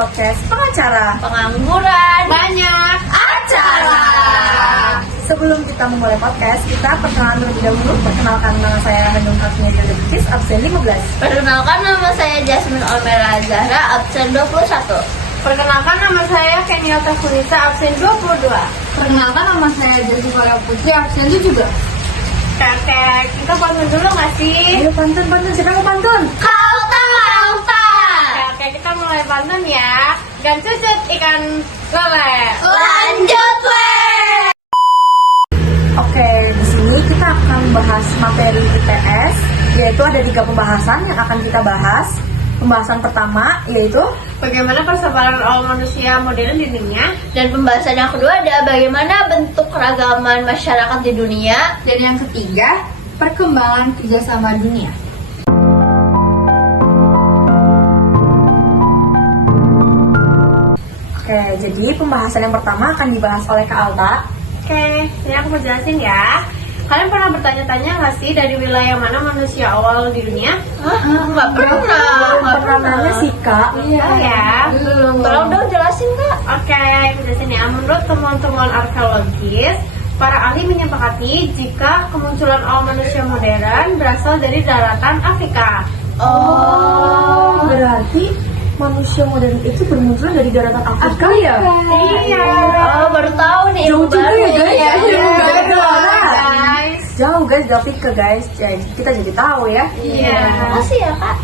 podcast pengacara Pengangguran banyak acara. Sebelum kita memulai podcast, kita perkenalan terlebih dahulu. Perkenalkan, nama saya Hanum Afnia Dedekitis, absen 15. Perkenalkan, nama saya Jasmine Olmera Zahra, absen 21. Perkenalkan, nama saya Keniota Kunisa, absen 22. Perkenalkan, nama saya Jessica Putri, absen 17. Kakek, kita pantun dulu nggak sih? Ayo pantun, siapa mau pantun? Kau tak. Kakek, kita mulai pantun ya. Ikan cucut, ikan lele. Lanjut weh. Oke, di sini kita akan bahas materi IPS, yaitu ada 3 pembahasan yang akan kita bahas. Pembahasan pertama yaitu Bagaimana persebaran awal manusia modern di dunia? Dan pembahasan yang kedua ada bagaimana bentuk keragaman masyarakat di dunia. Dan yang ketiga, perkembangan kerjasama dunia. Oke, jadi pembahasan yang pertama akan dibahas oleh Kak Alta. Oke, ini aku mau jelasin ya. Kalian pernah bertanya-tanya nggak sih dari wilayah mana manusia awal di dunia? Nggak pernah. Nanya sih Kak. Oh ya. Tolong dong jelasin kak. Oke, aku jelasin ya. Menurut temuan-temuan arkeologis, para ahli menyepakati jika kemunculan awal manusia modern berasal dari daratan Afrika. Oh, berarti manusia modern itu bermunculan dari daratan Afrika ya? Iya. Oh, baru tahu nih ilmu Jauh juga baru ya, guys. ya. Jauh banget. Guys. Jauh guys, dari ke guys. Jadi kita jadi tahu ya. Iya. Makasih ya kak.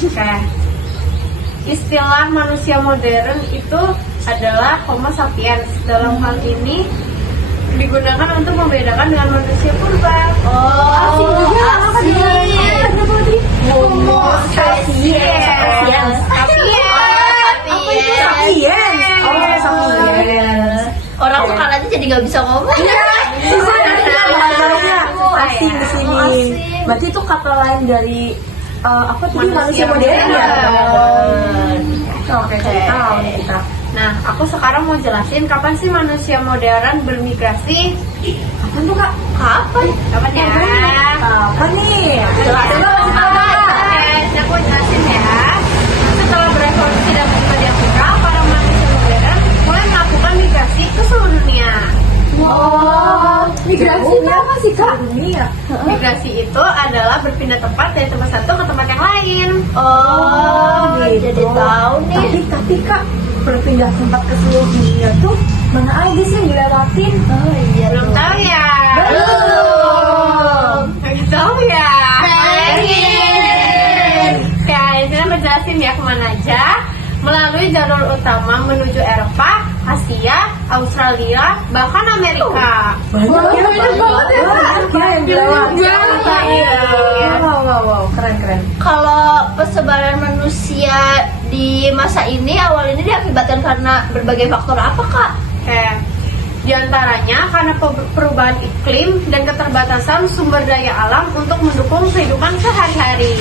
Oke. Istilah manusia modern itu adalah Homo sapiens. Dalam hal ini digunakan untuk membedakan dengan manusia purba. Oh, asik. Homo sapiens. Sapiens. Oh, sapiens. Orang sekarang aja jadi nggak bisa ngomong. Bahasanya asing di sini. asing. Berarti itu kata lain dari apa tadi manusia modern ya? Oke, jadi tahu nih kita. Nah, aku sekarang mau jelasin kapan sih manusia modern bermigrasi. Kapan tuh Kak? Kapan ya? Kapan nih? Jelasin dong. Oke, aku jelasin ya. Setelah berevolusi dan tiba di Afrika, para manusia modern mulai melakukan migrasi ke seluruh dunia. Oh, migrasi itu apa sih Kak? Dunia. Migrasi itu adalah berpindah tempat dari tempat satu ke tempat yang lain. Oh, Gitu. jadi tahu nih. Tapi Kak, berpindah tempat ke seluruh dunia tuh mana aja sih yang dilewatin? Oh iya. Belum tahu ya? Belum. Belum tahu ya? Pengen. Oke, ini aku jelasin ya kemana aja. Melalui jalur utama menuju Eropa, Asia, Australia, bahkan Amerika. Banyak banget ya. Yang dilewati. Wow, keren. Kalau persebaran manusia di masa ini awal ini diakibatkan karena berbagai faktor apa kak? Oke. Di antaranya karena perubahan iklim dan keterbatasan sumber daya alam untuk mendukung kehidupan sehari-hari.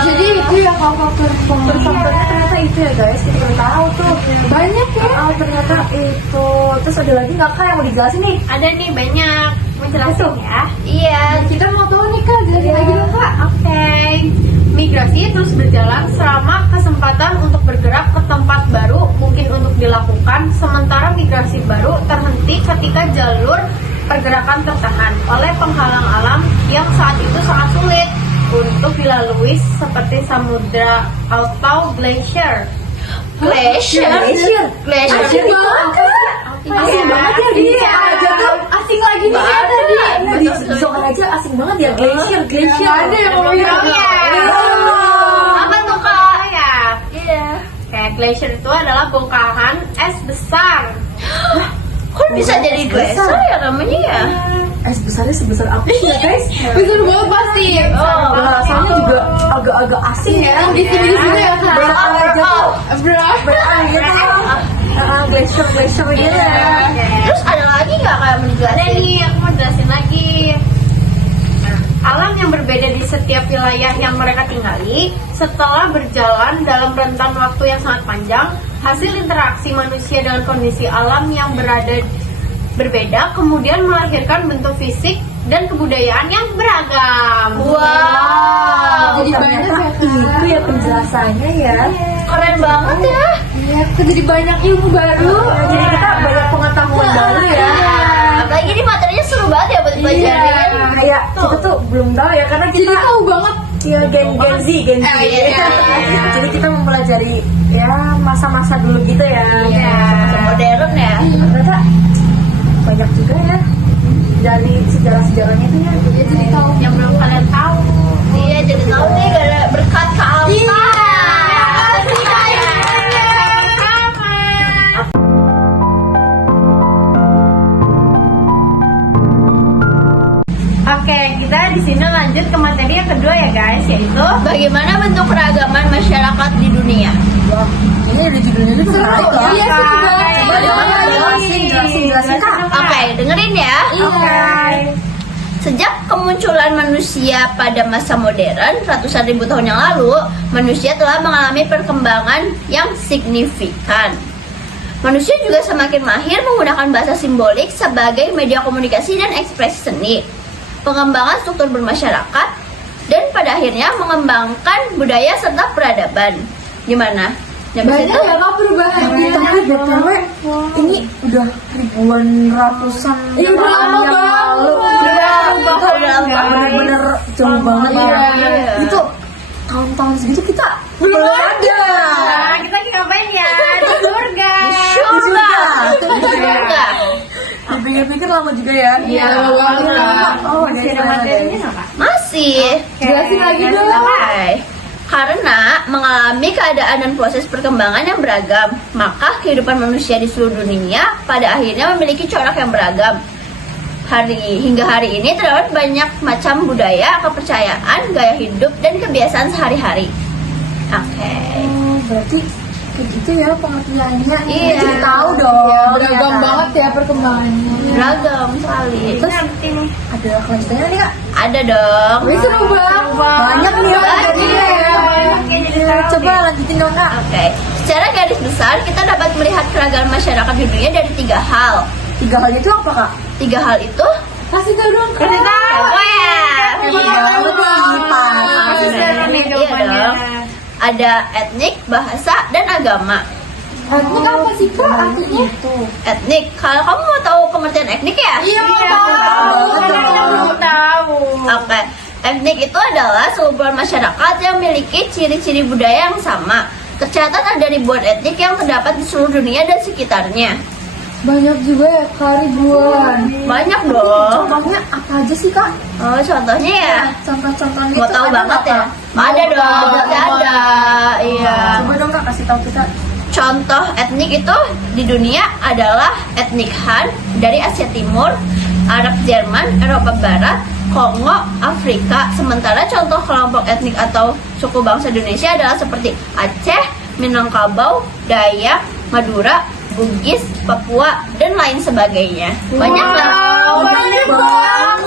Jadi itu ya faktor Faktornya ternyata itu ya guys, kita baru tahu tuh. banyak ya. Oh, ternyata itu. Terus ada lagi nggak Kak yang mau dijelasin nih? Ada nih banyak. Mau jelasin ya? Iya. Kita mau tahu nih kak, jelasin lagi dong kak. Oke. Migrasi terus berjalan selama kesempatan untuk bergerak ke tempat baru mungkin untuk dilakukan, sementara migrasi baru terhenti ketika jalur pergerakan tertahan oleh penghalang alam yang saat itu sangat sulit untuk dilalui seperti samudra atau glacier. Glacier. Asing banget ya dia aja tuh. Asing lagi nih ya tadi. Di Zona aja asing banget ya, glacier. Ada yang mau bilang Iya. Apa tuh kak? Ya. Iya. Kayak glacier itu adalah bongkahan es besar. Kok bisa jadi glacier ya namanya ya? Es besarnya sebesar apa sih ya guys? Besar banget pasti. Bahasanya juga agak-agak asing ya. Di sini ya kak. Berat aja tuh. Berat. Berat gitu. Glacier gitu ya. Terus ada lagi nggak kayak Ada menjelasin? nih, aku mau jelasin lagi. Alam yang berbeda di setiap wilayah yang mereka tinggali setelah berjalan dalam rentang waktu yang sangat panjang, hasil interaksi manusia dengan kondisi alam yang berbeda kemudian melahirkan bentuk fisik dan kebudayaan yang beragam. Wow. Jadi ternyata banyak ya, Kak. itu ya penjelasannya ya. Keren banget ya. Iya, aku jadi banyak ilmu baru. Jadi kita banyak pengetahuan baru ya. Apalagi ini materinya seru banget ya buat dipelajarin. Kayak kita tuh belum tahu ya karena kita Jadi tahu banget. ya Gen Z. iya. Jadi kita mempelajari ya masa-masa dulu gitu ya. Masa modern ya. Ternyata banyak juga ya dari sejarah-sejarahnya itu ya. Jadi tahu. Yang belum kalian tahu. Iya, jadi tahu nih gara berkat Kak Alfa. Oke, kita di sini lanjut ke materi yang kedua ya guys, yaitu Bagaimana bentuk keragaman masyarakat di dunia? Wah, ini ada judulnya itu menarik loh. Iya, seru banget. Jelasin Kak. Oke, dengerin ya. Oke. Sejak kemunculan manusia pada masa modern, ratusan ribu tahun yang lalu, manusia telah mengalami perkembangan yang signifikan. Manusia juga semakin mahir menggunakan bahasa simbolik sebagai media komunikasi dan ekspresi seni, pengembangan struktur bermasyarakat, dan pada akhirnya mengembangkan budaya serta peradaban. Gimana? Nyampe Banyak situ? ya Kak perubahannya. Tapi BTW ini udah ribuan ratusan Iya, udah lama yang lalu. Iya, udah lama. Bener-bener jauh banget ya. Iya. Itu tahun-tahun segitu kita belum ada. nah, kita lagi ngapain ya? Di surga. Surga. Di Surga. Dipikir-pikir lama juga ya. Iya, lama banget. Oh, Masih ada materinya nggak, Kak? Masih. Jelasin lagi dong. Oke. Karena mengalami keadaan dan proses perkembangan yang beragam, maka kehidupan manusia di seluruh dunia pada akhirnya memiliki corak yang beragam. Hingga hari ini terdapat banyak macam budaya, kepercayaan, gaya hidup, dan kebiasaan sehari-hari. Oke. Oh, berarti kayak gitu ya pengertiannya. Iya. Jadi tahu dong. Beragam ya kan? banget ya perkembangannya. Beragam sekali. Terus ada kelanjutannya nih Kak? Ada dong. Wih, seru banget. Banyak nih ya. Banyak. Coba lanjutin dong Kak. Oke. Secara garis besar kita dapat melihat keragaman masyarakat di dunia dari 3 hal. 3 hal itu apa Kak? 3 hal itu Kasih tahu dong. Kasih tahu. Iya dong. Ada etnik, bahasa, dan agama. Etnik apa sih Kak artinya? Etnik, kalau kamu mau tahu pengertian etnik ya? Iya, Belum tahu. Oke. Etnik itu adalah sekumpulan masyarakat yang memiliki ciri-ciri budaya yang sama. Tercatat ada ribuan etnik yang terdapat di seluruh dunia dan sekitarnya. Banyak juga ya Kak, ribuan. Banyak dong. Contohnya apa aja sih Kak? Oh, contohnya ya. Contoh-contohnya Mau itu tahu ada banget nggak, ya? Kak? Ada dong, pasti ada. Iya. Coba dong Kak kasih tahu kita. Contoh etnik itu di dunia adalah etnik Han dari Asia Timur, Arab Jerman, Eropa Barat, Kongo, Afrika. Sementara contoh kelompok etnik atau suku bangsa Indonesia adalah seperti Aceh, Minangkabau, Dayak, Madura, Bugis, Papua, dan lain sebagainya. Banyak lah. Banyak banget.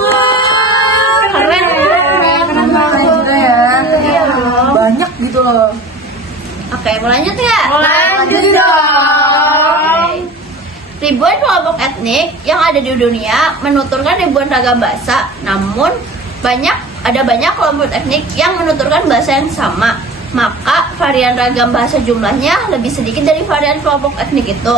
Keren. Keren juga ya. Iya dong. Banyak gitu loh. Oke, mau lanjut nggak? Lanjut dong. Ribuan kelompok etnik yang ada di dunia menuturkan ribuan ragam bahasa. Namun ada banyak kelompok etnik yang menuturkan bahasa yang sama. Maka varian ragam bahasa jumlahnya lebih sedikit dari varian kelompok etnik itu.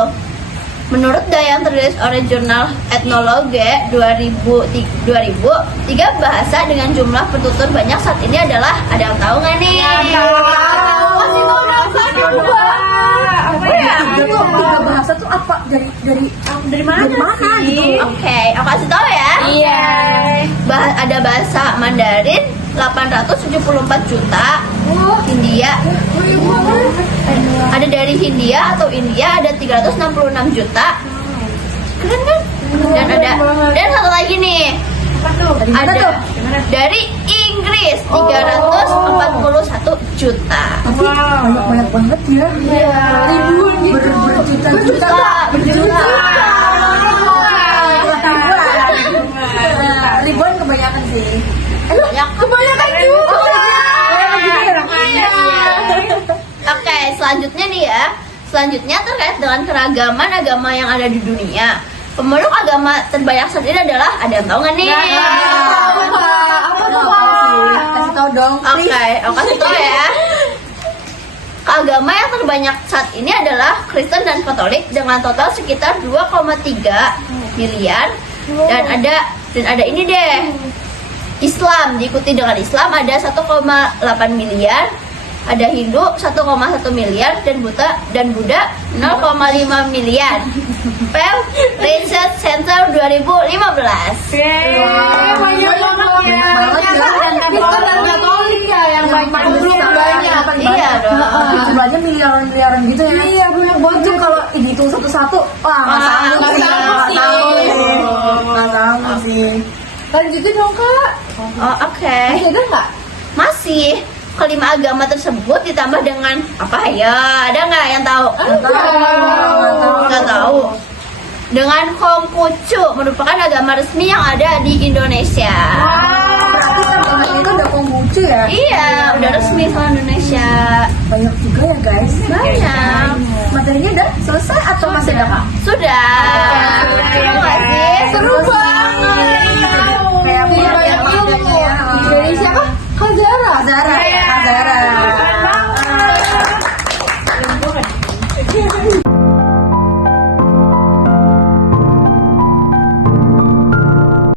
Menurut daya yang tertulis oleh jurnal Ethnologue 2000, 3 bahasa dengan jumlah penutur banyak saat ini adalah, ada yang tahu nggak nih? Kasih tahu dong Kak. Apa ya? Tiga bahasa tuh apa? Dari mana gitu? Oke, aku kasih tahu ya. Iya. Ada bahasa Mandarin 874 juta. Hindia. Ada dari Hindia atau India ada 366 juta. Keren kan? Dan satu lagi nih. Dari mana Ada tuh? dari Inggris 341 juta. Tapi banyak banget ya. Ribuan gitu. Berjuta-juta. Berjuta. Ribuan kebanyakan sih. Kebanyakan juga. Iya. Oke, selanjutnya nih ya. Selanjutnya terkait dengan keragaman agama yang ada di dunia. Pemeluk agama terbanyak saat ini adalah, ada yang tahu nggak nih? Apa tuh Kak? Kasih tahu dong. Oke, aku kasih tahu ya. Agama yang terbanyak saat ini adalah Kristen dan Katolik dengan total sekitar 2,3 miliar. Dan ada ini deh. Islam, diikuti dengan Islam ada 1,8 miliar. Ada Hindu 1,1 miliar dan Buddha 0,5 miliar. Pew Research Center 2015. Banyak banget ya. Kristen dan Katolik ya yang banyak. Iya dong. Jumlahnya miliaran-miliaran gitu ya. Iya, banyak banget. Itu kalau dihitung satu-satu, wah nggak sanggup sih. Nggak sanggup sih. Lanjutin dong Kak. Oh, oke. Masih ada nggak? Masih kelima agama tersebut ditambah dengan apa ya? Ada nggak yang tahu? Nggak tahu. Dengan Konghucu merupakan agama resmi yang ada di Indonesia. Berarti sama itu udah Konghucu ya? Iya, udah resmi sama Indonesia. Banyak juga ya guys. Banyak. Materinya udah selesai atau masih ada Kak? Sudah. Terima kasih. Seru banget. Kayak Banyak ilmu. Dari siapa? Kak Zara. Azara.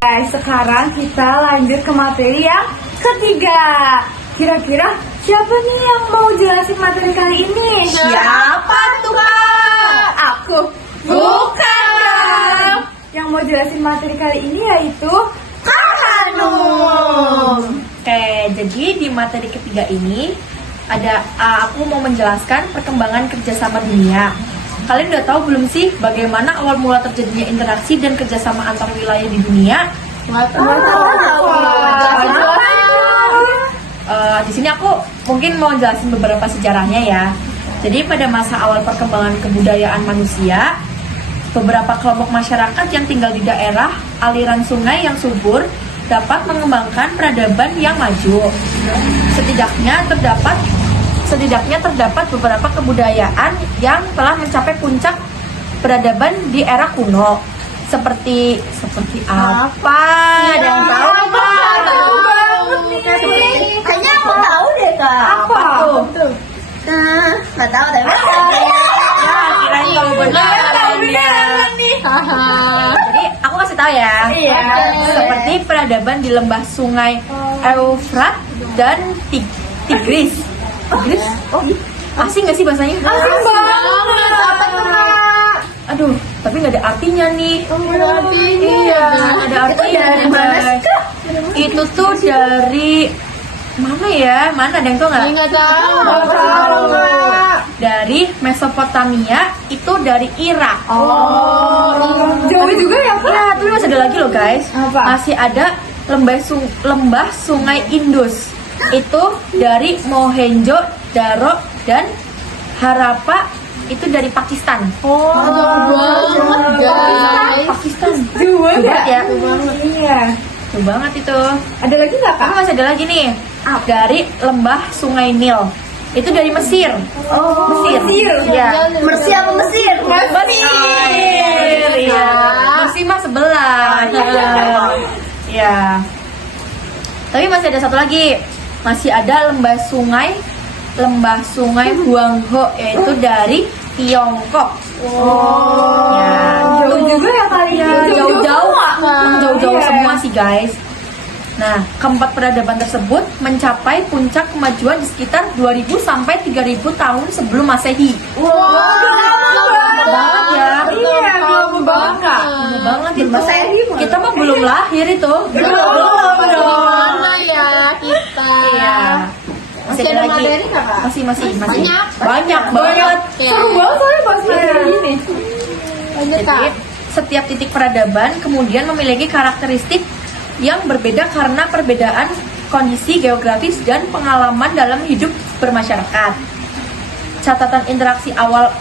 Guys, sekarang kita lanjut ke materi yang ketiga. Kira-kira siapa nih yang mau jelasin materi kali ini? Siapa tuh, Kak? Aku. Bukan dong. Yang mau jelasin materi kali ini yaitu Kak Hanum. Oke, jadi di materi ketiga ini aku mau menjelaskan perkembangan kerjasama dunia. Kalian udah tahu belum sih bagaimana awal mula terjadinya interaksi dan kerjasama antar wilayah di dunia? Di sini aku mungkin mau jelasin beberapa sejarahnya ya. Jadi pada masa awal perkembangan kebudayaan manusia, beberapa kelompok masyarakat yang tinggal di daerah aliran sungai yang subur dapat mengembangkan peradaban yang maju. Setidaknya terdapat beberapa kebudayaan yang telah mencapai puncak peradaban di era kuno. Seperti apa? Ada yang tahu nggak? Kayaknya aku tahu deh, Kak. Apa tuh? Nggak tahu tapi. Kirain tahu beneran nih. Jadi aku kasih tahu ya. Seperti peradaban di lembah sungai Eufrat dan Tigris. Tigris? Oh, asing nggak sih bahasanya? Asing banget. Apa tuh Kak? Aduh, tapi nggak ada artinya nih. Iya. Ada artinya. Guys. Itu tuh dari mana ya? Mana ada yang tahu nggak? Nggak tahu Kak. Dari Mesopotamia, itu dari Irak. Jauh juga ya Kak? Ya, tapi masih ada lagi loh guys. Apa? Masih ada lembah sungai Indus. Itu dari Mohenjo-daro dan Harappa itu dari Pakistan. Pakistan. Jauh banget ya? Iya. Jauh banget itu. Ada lagi nggak Kak? Tapi masih ada lagi nih. Dari lembah sungai Nil. Itu dari Mesir. Mesir. Ya. Mesir apa Mesir? Mesir. Iya. Mesir mah sebelah. Ya. Tapi masih ada satu lagi. Masih ada lembah sungai Huanghe, yaitu dari Tiongkok. Ya, Jauh juga ya kali ya, jauh-jauh semua sih guys. Nah, keempat peradaban tersebut mencapai puncak kemajuan di sekitar 2000 sampai 3000 tahun sebelum Masehi. Lama banget ya. Iya, lama banget Kak. Lama banget itu. Kita mah belum lahir itu. Mana ya kita? Iya. Masih ada lagi. materi nggak, Kak? Masih. Banyak. Banyak banget. Seru banget soalnya bahas materi gini. Lanjut Kak. Jadi, setiap titik peradaban kemudian memiliki karakteristik yang berbeda karena perbedaan kondisi geografis dan pengalaman dalam hidup bermasyarakat. Catatan interaksi awal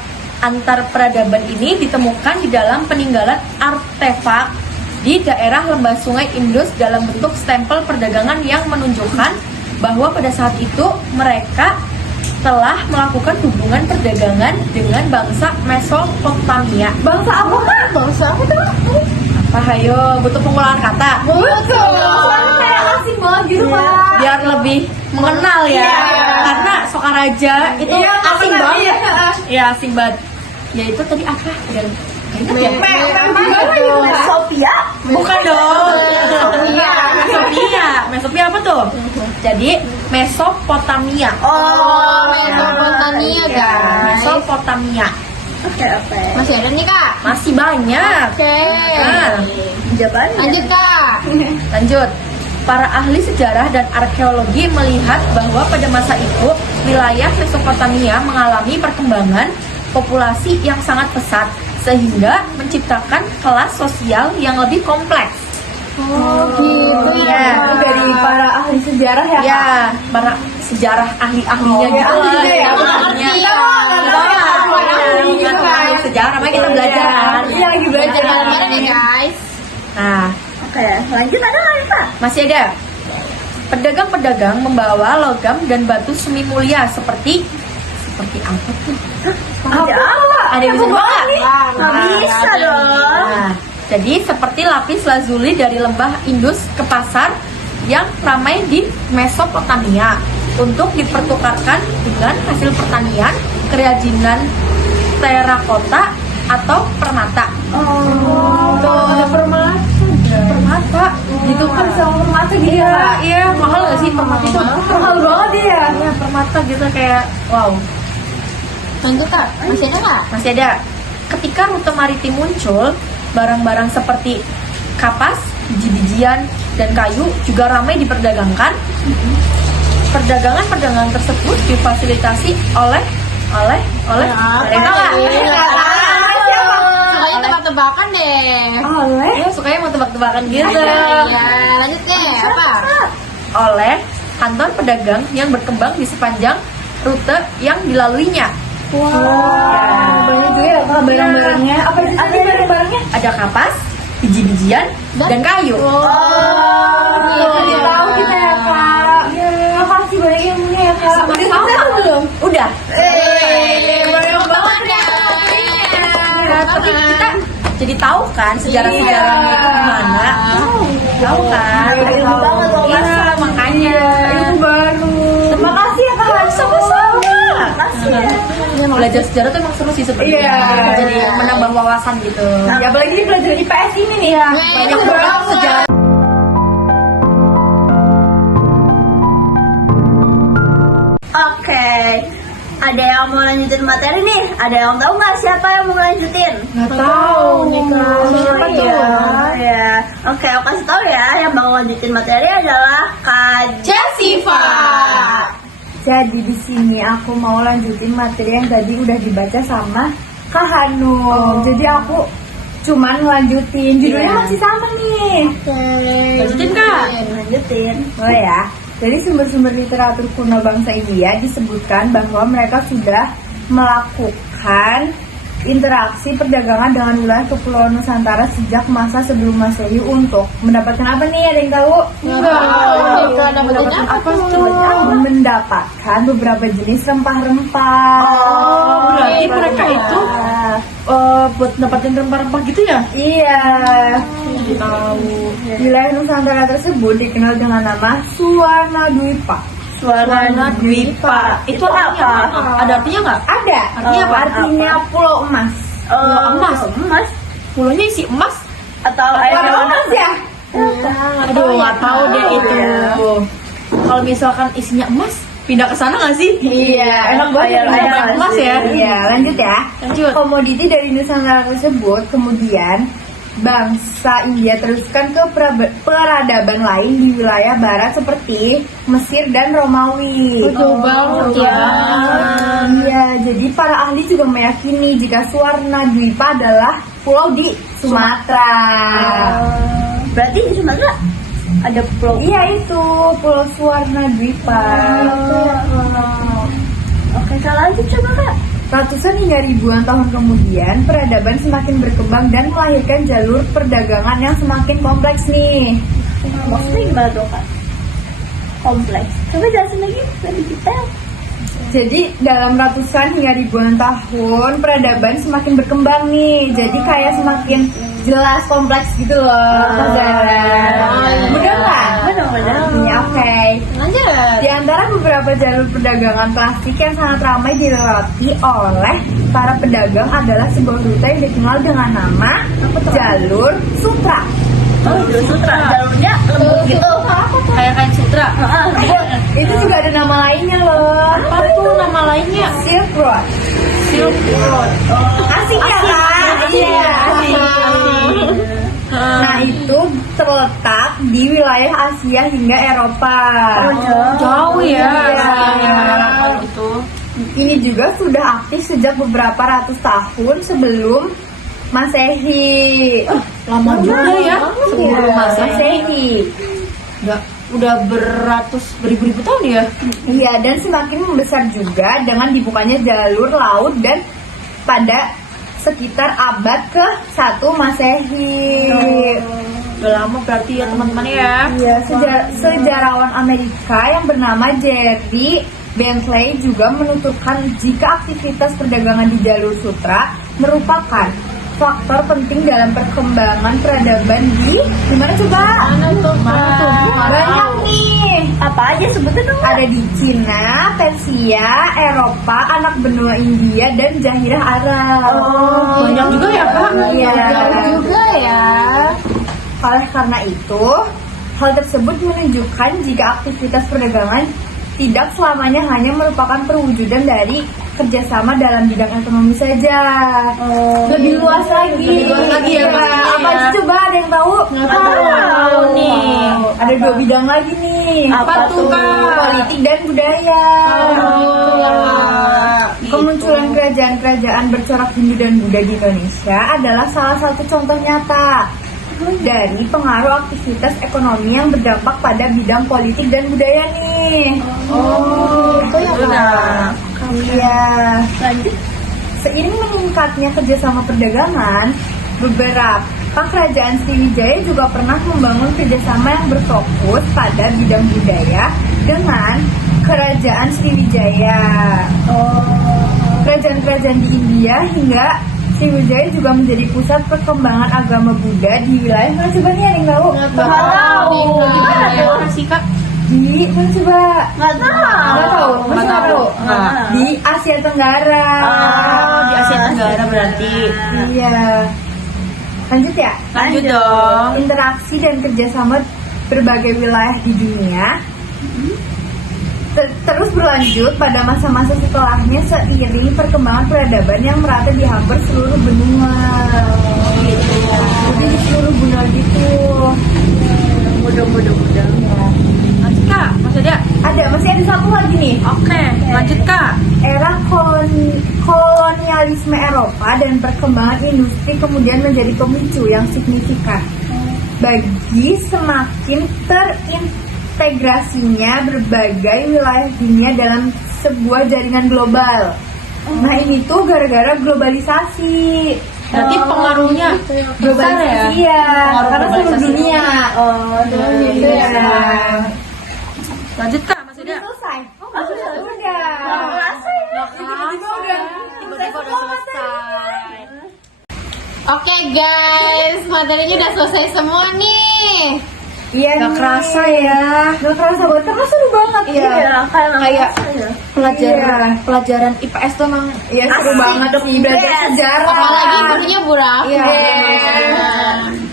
antar peradaban ini ditemukan di dalam peninggalan artefak di daerah lembah sungai Indus dalam bentuk stempel perdagangan yang menunjukkan bahwa pada saat itu mereka telah melakukan hubungan perdagangan dengan bangsa Mesopotamia. Bangsa apa Kak? Bangsa apa tuh? Ayo, butuh pengulangan kata. Betul. Soalnya kayak asing banget gitu Kak. Biar lebih mengenal ya. Karena Sokaraja itu Iya, asing apa banget. namanya? Ya asing banget. Ya itu tadi apa? Dan Sophia? bukan dong. Mesopia apa tuh? Jadi Mesopotamia. Mesopotamia, guys. Mesopotamia. Oke. Masih ada nih, Kak? Masih banyak. Oke. Nah, Jawabannya. Lanjut, Kak. lanjut. Para ahli sejarah dan arkeologi melihat bahwa pada masa itu wilayah Mesopotamia mengalami perkembangan populasi yang sangat pesat sehingga menciptakan kelas sosial yang lebih kompleks. Gitu ya. Dari para ahli sejarah ya. Ya, para sejarah ahli-ahlinya gitu ahli lah. juga ya. Kita Nggak ahlinya. ngerti, kita nggak tahu ya. Bukan ahli sejarah, makanya kita belajar kan. Iya, lagi belajar. Belajar ya, guys. Nah, Oke, lanjut ada lagi Kak? masih ada. Pedagang-pedagang membawa logam dan batu semi mulia seperti apa tuh? Ada yang bisa nebak nggak? Nggak bisa dong. Nah, jadi seperti lapis lazuli dari lembah Indus ke pasar yang ramai di Mesopotamia untuk dipertukarkan dengan hasil pertanian, kerajinan terakota atau permata. Ada permata gitu kan sama permata gitu Iya, ya. iya, mahal nggak sih permata itu? Mahal banget ya. Iya, permata gitu kayak wow. Lanjut, Kak. Masih ada, Kak? Masih ada. Ketika rute maritim muncul, barang-barang seperti kapas, biji-bijian, dan kayu juga ramai diperdagangkan. Perdagangan tersebut difasilitasi oleh ada yang tahu nggak? Sukanya tebak-tebakan deh. Oleh. Ya, sukanya mau tebak-tebakan gitu. Iya, lanjut deh. Apa? Oleh kantor pedagang yang berkembang di sepanjang rute yang dilaluinya. Banyak juga ya Kak barang-barangnya. Apa aja tadi barang-barangnya? Ada kapas, biji-bijian, dan kayu. Jadi tahu kita ya Kak. Makasih banyak ilmunya ya Kak. Udah selesai belum? Udah. Banyak banget ya. Nah, tapi kita jadi tahu kan sejarah-sejarahnya itu gimana? Tahu kan? Ilmu banget loh, Iya, Mas. makanya. Ilmu baru. Terima kasih ya Kak. Sama-sama. Makasih ya. Belajar sejarah tuh emang seru sih sebenarnya. Iya. Jadi menambah wawasan gitu. Ya apalagi di pelajaran IPS ini nih ya. Banyak banget sejarah. Oke. Ada yang mau lanjutin materi nih? Ada yang tahu nggak siapa yang mau lanjutin? Nggak tahu nih Kak. Siapa tuh? Ya. Oke, aku kasih tahu ya. Yang mau lanjutin materi adalah Kak Jessica. Jadi di sini aku mau lanjutin materi yang tadi udah dibaca sama Kak Hanum. Jadi aku cuman lanjutin. Judulnya masih sama nih. Lanjutin Kak. Lanjutin. Oh ya. Dari sumber-sumber literatur kuno bangsa India disebutkan bahwa mereka sudah melakukan interaksi perdagangan dengan wilayah Kepulauan Nusantara sejak masa sebelum Masehi untuk mendapatkan apa nih? Ada yang tahu? Mendapatkan apa tuh? Mendapatkan beberapa jenis rempah-rempah. Berarti mereka itu buat dapatin rempah-rempah gitu ya? Iya. Tahu. Wilayah Nusantara tersebut dikenal dengan nama Suwarna Dwipa. Suwarna Dwipa. Itu artinya apa? Ada artinya nggak? Ada. Artinya apa? Artinya pulau emas. Pulau emas. Emas Pulaunya isi emas. atau air emas ya? Aduh, nggak tahu deh itu. Kalau misalkan isinya emas, pindah ke sana nggak sih? Iya, enak banget Ada emas ya? Iya, lanjut ya. Lanjut. Komoditi dari Nusantara tersebut kemudian bangsa India teruskan ke peradaban lain di wilayah barat seperti Mesir dan Romawi. Jauh banget ya. Iya, jadi para ahli juga meyakini jika Suwarna Dwipa adalah pulau di Sumatera. Berarti di Sumatera ada pulau. Iya itu, Pulau Suwarna Dwipa. Oke, Kak, lanjut coba Kak. Ratusan hingga ribuan tahun kemudian, peradaban semakin berkembang dan melahirkan jalur perdagangan yang semakin kompleks nih. Maksudnya gimana tuh Kak? Kompleks. Coba jelasin lagi lebih detail. Jadi dalam ratusan hingga ribuan tahun, peradaban semakin berkembang nih. Jadi kayak semakin jelas kompleks gitu loh. Mudah nggak? Benar. Ya, oke. Lanjut. Di antara beberapa jalur perdagangan klasik yang sangat ramai dilewati oleh para pedagang adalah sebuah rute yang dikenal dengan nama Jalur Sutra. Sutra, jalurnya lembut gitu. Kayak kain sutra. Itu juga ada nama lainnya loh. Apa tuh nama lainnya? Silk Road. Silk Road. Asik ya kan? Iya. Nah itu terletak di wilayah Asia hingga Eropa. Jauh ya. Iya. Itu. Ini juga sudah aktif sejak beberapa ratus tahun sebelum Masehi. Lama juga ya. Sebelum Masehi. Udah beribu-ribu tahun ya. Iya, dan semakin membesar juga dengan dibukanya jalur laut dan pada sekitar abad ke-1 Masehi. Udah lama berarti ya teman-teman ya. Iya, sejarawan Amerika yang bernama Jerry Bentley juga menuturkan jika aktivitas perdagangan di jalur sutra merupakan faktor penting dalam perkembangan peradaban di mana coba? Mana tuh? Banyak nih. Apa aja sebutin dong? Ada di Cina, Persia, Eropa, anak benua India dan Jazirah Arab. Banyak juga ya Kak? Iya. Juga ya. Oleh karena itu, hal tersebut menunjukkan jika aktivitas perdagangan tidak selamanya hanya merupakan perwujudan dari kerjasama dalam bidang ekonomi saja. Lebih luas lagi. Lebih luas lagi ya, Pak. Apa sih coba ada yang tahu? Nggak tahu nih. Ada 2 bidang lagi nih. Apa tuh, Kak? Politik dan budaya. Kemunculan kerajaan-kerajaan bercorak Hindu dan Buddha di Indonesia adalah salah satu contoh nyata dari pengaruh aktivitas ekonomi yang berdampak pada bidang politik dan budaya nih. Itu ya Kak. Iya. Seiring meningkatnya kerjasama perdagangan, beberapa kerajaan Sriwijaya juga pernah membangun kerjasama yang berfokus pada bidang budaya dengan kerajaan Sriwijaya. Kerajaan-kerajaan di India hingga Sriwijaya juga menjadi pusat perkembangan agama Buddha di wilayah mana coba nih ada yang tahu? Nggak tahu. Gimana tuh sih Kak? Di mana coba? Nggak tahu. Nggak tahu. Masih nggak tahu. Nggak. Di Asia Tenggara. Di Asia Tenggara berarti. Iya. Lanjut ya. Lanjut dong. Interaksi dan kerjasama berbagai wilayah di dunia terus berlanjut pada masa-masa setelahnya seiring perkembangan peradaban yang merata di hampir seluruh benua. Jadi di seluruh benua gitu. Mudah. Lanjut Kak, masih ada? Masih ada satu lagi nih. Oke, lanjut Kak. Era kolonialisme Eropa dan perkembangan industri kemudian menjadi pemicu yang signifikan bagi semakin terintegrasinya berbagai wilayah dunia dalam sebuah jaringan global. Nah ini tuh gara-gara globalisasi. Berarti pengaruhnya besar ya? Iya, Pengaruh karena seluruh globalisasi. dunia. Iya. Lanjut Kak, masih ada? Selesai. Udah. Tiba-tiba udah selesai. Oke guys, materinya udah selesai semua nih. Iya. Gak kerasa ya. Gak kerasa banget, karena seru banget. Iya, kayak Iya. pelajaran IPS tuh emang Iya seru banget sih belajar sejarah. Apalagi gurunya Bu Rafa. Iya. Iya.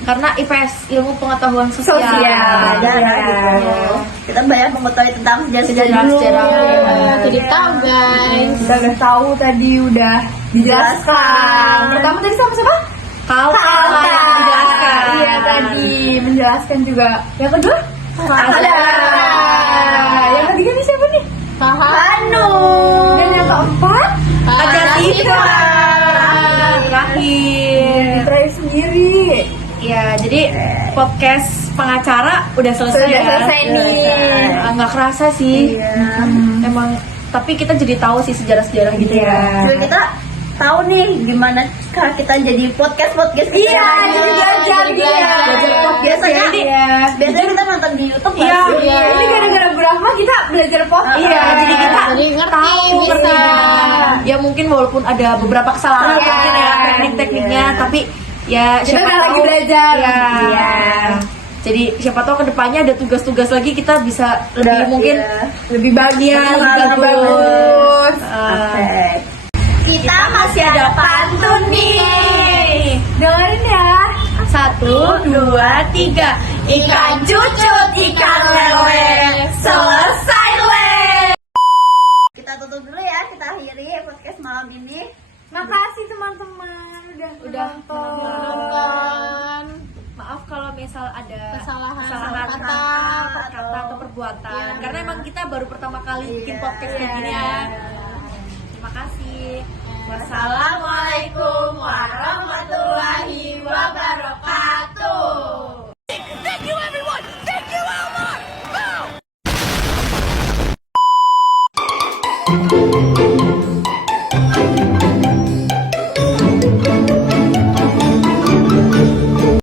karena IPS ilmu pengetahuan sosial. Sosial. Sejarah gitu. Kita banyak mengetahui tentang sejarah dulu. Sejarah. Jadi tahu guys. Kita udah tahu tadi udah dijelaskan. Pertama tadi sama siapa? Kalta menjelaskan. Iya tadi menjelaskan juga. Yang kedua? Ada. Yang ketiga nih siapa nih? Hanu. Dan yang keempat? Ada Citra. Terakhir. Terakhir sendiri. Ya, jadi podcast pengacara udah selesai Sudah ya. selesai nih. Nggak kerasa sih. Emang tapi kita jadi tahu sih sejarah-sejarah gitu Iya. ya. Jadi kita tahu nih gimana cara kita jadi podcast Iya, jadi belajar dia. Belajar podcast ya. Biasanya kita nonton di YouTube nggak Iya, sih? ini gara-gara Brahma kita belajar podcast. Iya, jadi kita Jadi ngerti tahu bisa. Ya mungkin walaupun ada beberapa kesalahan Iya. mungkin ya teknik-tekniknya, tapi ya Kita siapa udah lagi tahu. belajar. Iya. Iya. Jadi siapa tahu kedepannya ada tugas-tugas lagi kita bisa lebih Udah, mungkin iya. lebih bahagia, lebih bagus. Oke. Kita masih ada pantun nih. Dengerin ya. 1, 2, 3. Ikan cucut, ikan lele, selesai le. Kita tutup dulu ya, kita akhiri podcast malam ini. Makasih teman-teman udah nonton. Maaf kalau misal ada Kesalahan kata atau perbuatan. Karena emang kita baru pertama kali bikin podcast kayak gini ya. Terima kasih. Wassalamualaikum warahmatullahi wabarakatuh. Thank you everyone. Thank you Elmar. Boom.